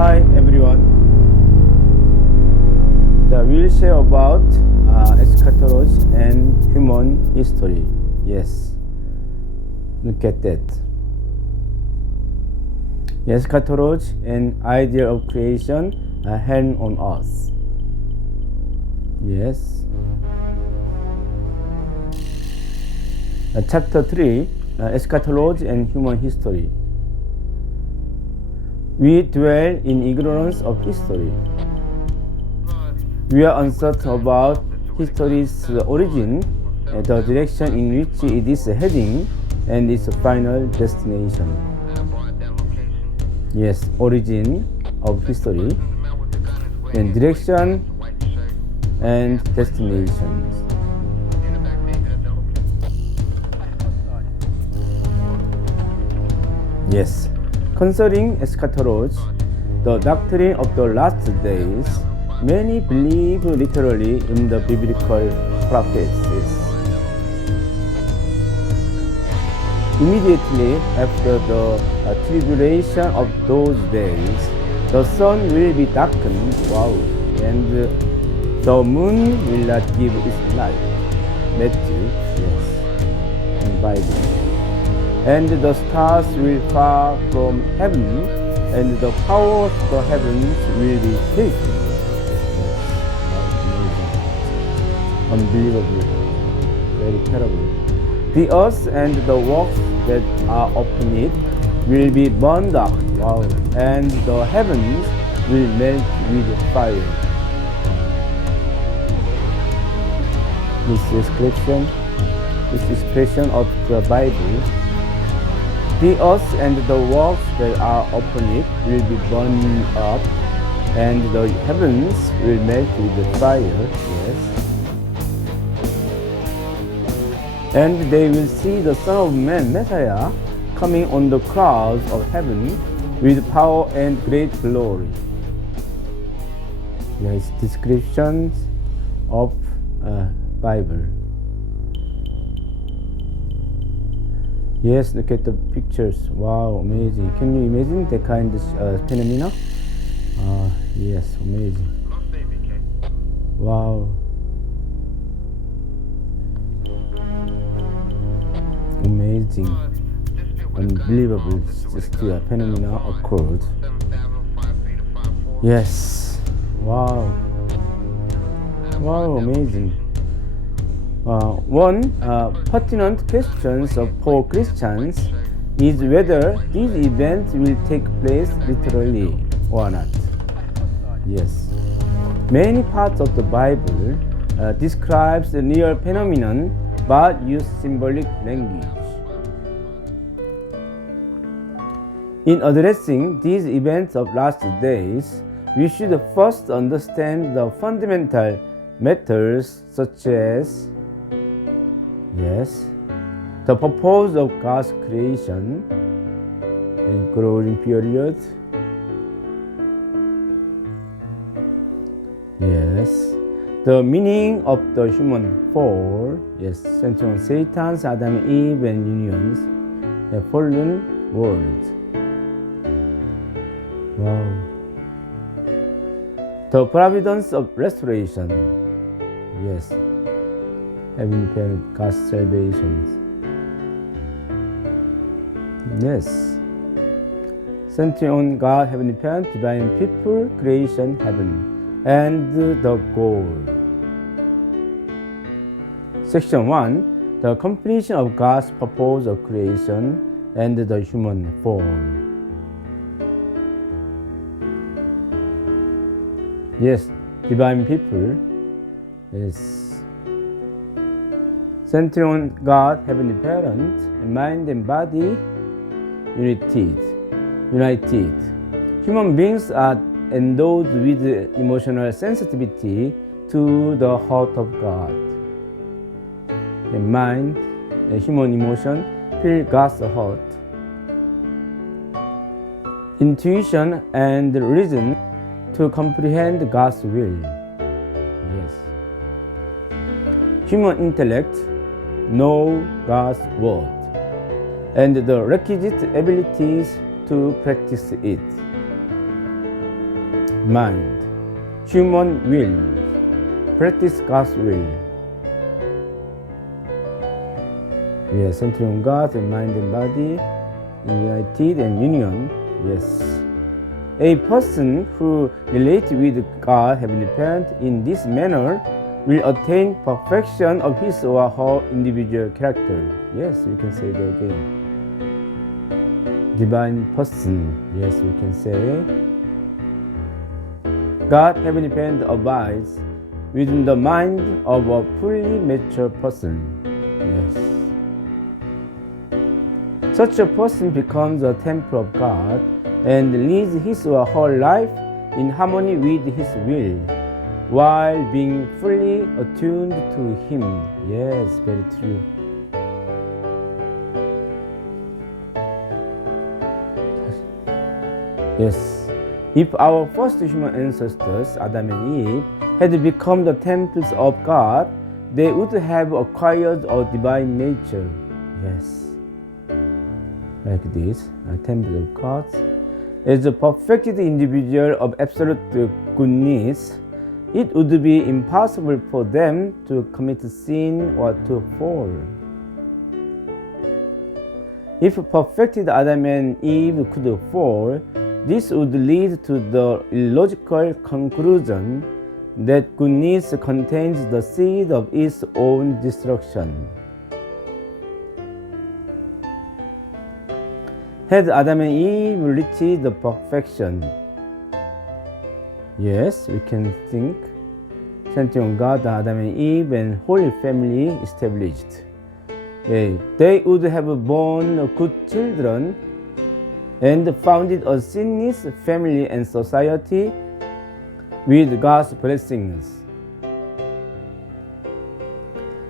Hi everyone. We'll share about eschatology and human history. Yes, look at that. Eschatology and idea of creation hand on us. Yes. Chapter 3, Eschatology and human history. We dwell in ignorance of history. We are uncertain about history's origin, the direction in which it is heading, and its final destination. Yes, origin of history, then direction and destinations. Yes, concerning eschatology, the doctrine of the last days, many believe literally in the biblical prophecies. Immediately after the tribulation of those days, the sun will be darkened, and the moon will not give its light. Matthew, yes, in Bible. And the stars will fall from heaven, and the power of the heavens will be shaken. Unbelievable, very terrible. The earth and the works that are upon it will be burned up, and the heavens will melt with fire. This expression of the Bible, the earth and the works that are upon it will be burned up, and the heavens will melt with fire. Yes. And they will see the Son of Man, Messiah, coming on the clouds of heaven with power and great glory. Yes, descriptions of Bible. Yes, look at the pictures. Wow, amazing. Can you imagine that kind of phenomena? Yes, amazing. Wow. Amazing. Unbelievable phenomena occurred. Yes. Wow. Wow, amazing. One pertinent question for Christians is whether these events will take place literally or not. Yes. Many parts of the Bible describes the real phenomenon but use symbolic language. In addressing these events of last days, we should first understand the fundamental matters such as the purpose of God's creation and growing period. Yes. The meaning of the human fall, centered on Satan's Adam and Eve and unions, the fallen world. Wow. The providence of restoration, Heavenly Parent, God's salvation. Centering on God, Heavenly Parent, divine people, creation, heaven, and the goal. Section 1, the completion of God's purpose of creation and the human fall. Divine people centering on God, Heavenly Parent, mind and body united. Human beings are endowed with emotional sensitivity to the heart of God. The mind, human emotion, feel God's heart. Intuition and reason to comprehend God's will. Human intellect know God's word and the requisite abilities to practice it. mind, human will, practice God's will. Yes, centering on God and mind and body, united and union. Yes. A person who relates with God, Heavenly Parent, in this manner will attain perfection of his or her individual character. Yes, we can say that again. Divine person. Yes, we can say. God, Heavenly Parent, abides within the mind of a fully mature person. Yes. Such a person becomes a temple of God and leads his or her life in harmony with his will, while being fully attuned to him. Yes, very true. Yes, if our first human ancestors, Adam and Eve, had become the temples of God, they would have acquired a divine nature. Yes, like this, a temple of God. As a perfected individual of absolute goodness, it would be impossible for them to commit sin or to fall. If perfected Adam and Eve could fall, this would lead to the illogical conclusion that goodness contains the seed of its own destruction. Had Adam and Eve reached the perfection? Yes, we can think. Centering on God, Adam and Eve, and Holy Family established. They would have born good children and founded a sinless family and society with God's blessings.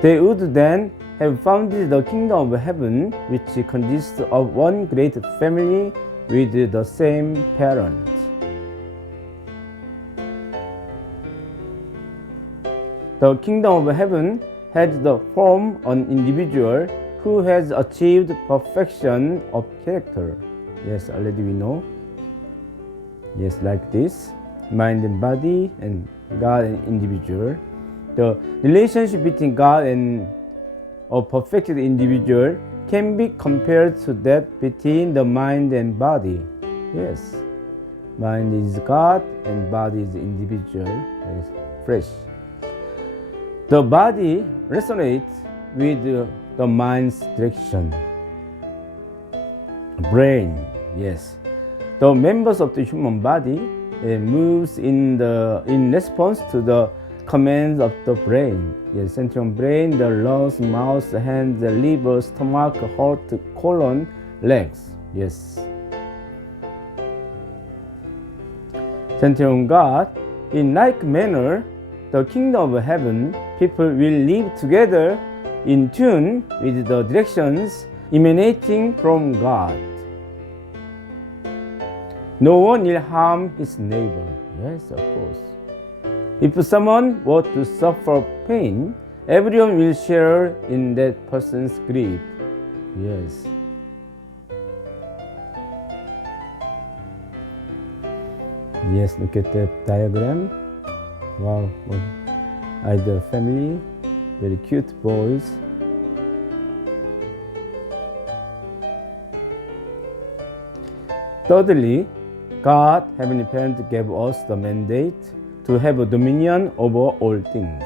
They would then have founded the kingdom of heaven, which consists of one great family with the same parents. The kingdom of heaven had the form of an individual who has achieved perfection of character. Yes, already we know. Yes, like this, mind and body, and God and individual. The relationship between God and a perfected individual can be compared to that between the mind and body. Yes, mind is God and body is individual, is flesh. The body resonates with the mind's direction. Brain, yes. The members of the human body moves in response to the commands of the brain. Yes, central brain, the lungs, mouth, hands, the liver, stomach, heart, colon, legs. Yes. Centered on God, in like manner, the kingdom of heaven, people will live together in tune with the directions emanating from God. No one will harm his neighbor. Yes, of course. If someone were to suffer pain, everyone will share in that person's grief. Yes. Yes, look at the diagram. Wow, ideal family, very cute boys. Thirdly, God, Heavenly Parent, gave us the mandate to have a dominion over all things.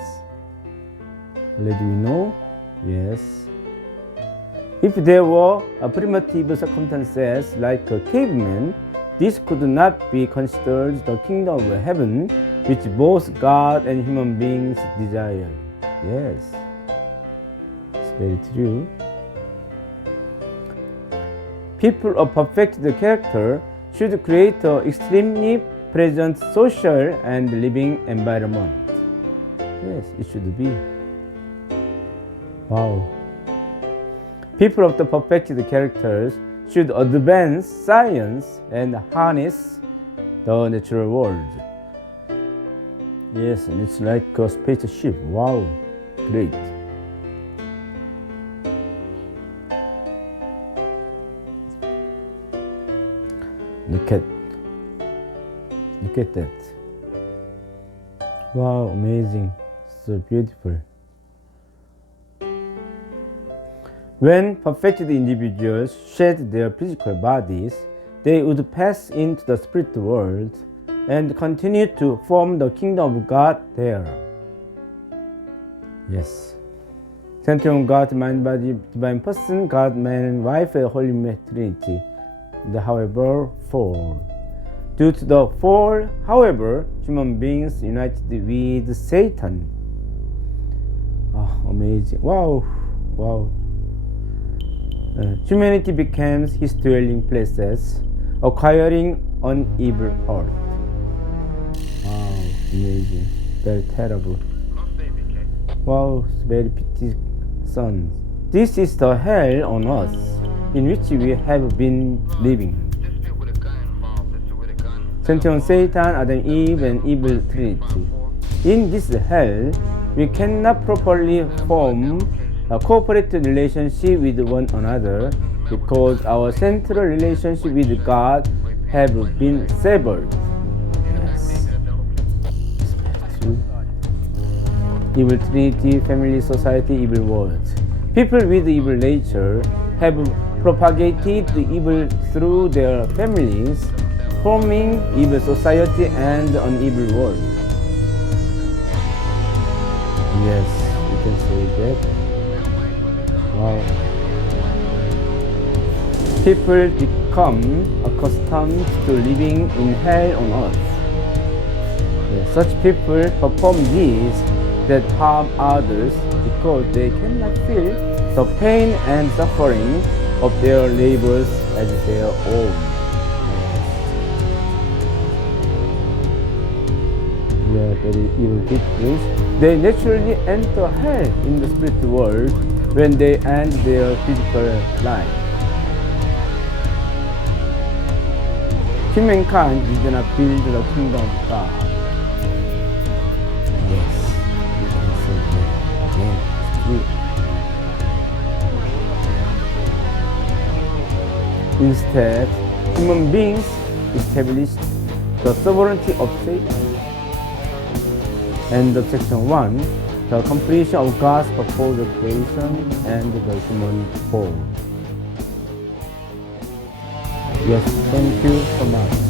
Already we know? Yes. If there were primitive circumstances like a caveman, this could not be considered the kingdom of heaven, which both God and human beings desire. Yes, it's very true. People of perfected character should create an extremely pleasant social and living environment. Yes, it should be. Wow. People of the perfected characters should advance science and harness the natural world. Yes, and it's like a spaceship. Wow, great. Look at that. Wow, amazing. So beautiful. When perfected individuals shed their physical bodies, they would pass into the spirit world and continue to form the kingdom of God there. Yes. Centering God, mind, body, divine person, God, man, and wife, and Holy Trinity. However, fall. Due to the fall, however, human beings united with Satan. Oh, amazing. Wow. Wow. Humanity becomes his dwelling places, acquiring an evil heart. Wow, amazing. Very terrible. Wow, very pity sons. This is the hell on earth in which we have been living. Centered on Satan, Adam, Eve, and evil Trinity. In this hell, we cannot properly form a cooperative relationship with one another because our central relationship with God have been severed. Yes. Evil Trinity, family, society, evil world. People with evil nature have propagated the evil through their families, forming evil society and an evil world. Yes, you can say that. Wow. People become accustomed to living in hell on earth. Yes, such people perform deeds that harm others because they cannot feel the pain and suffering of their neighbors as their own. Yeah, very evil people. They naturally enter hell in the spirit world when they end their physical life. Humankind did not build the kingdom of God. Yes, you can say that again. It's true. Instead, human beings established the sovereignty of Satan. End of section 1. The completion of God's purpose of creation and the human fall. Yes, thank you so much.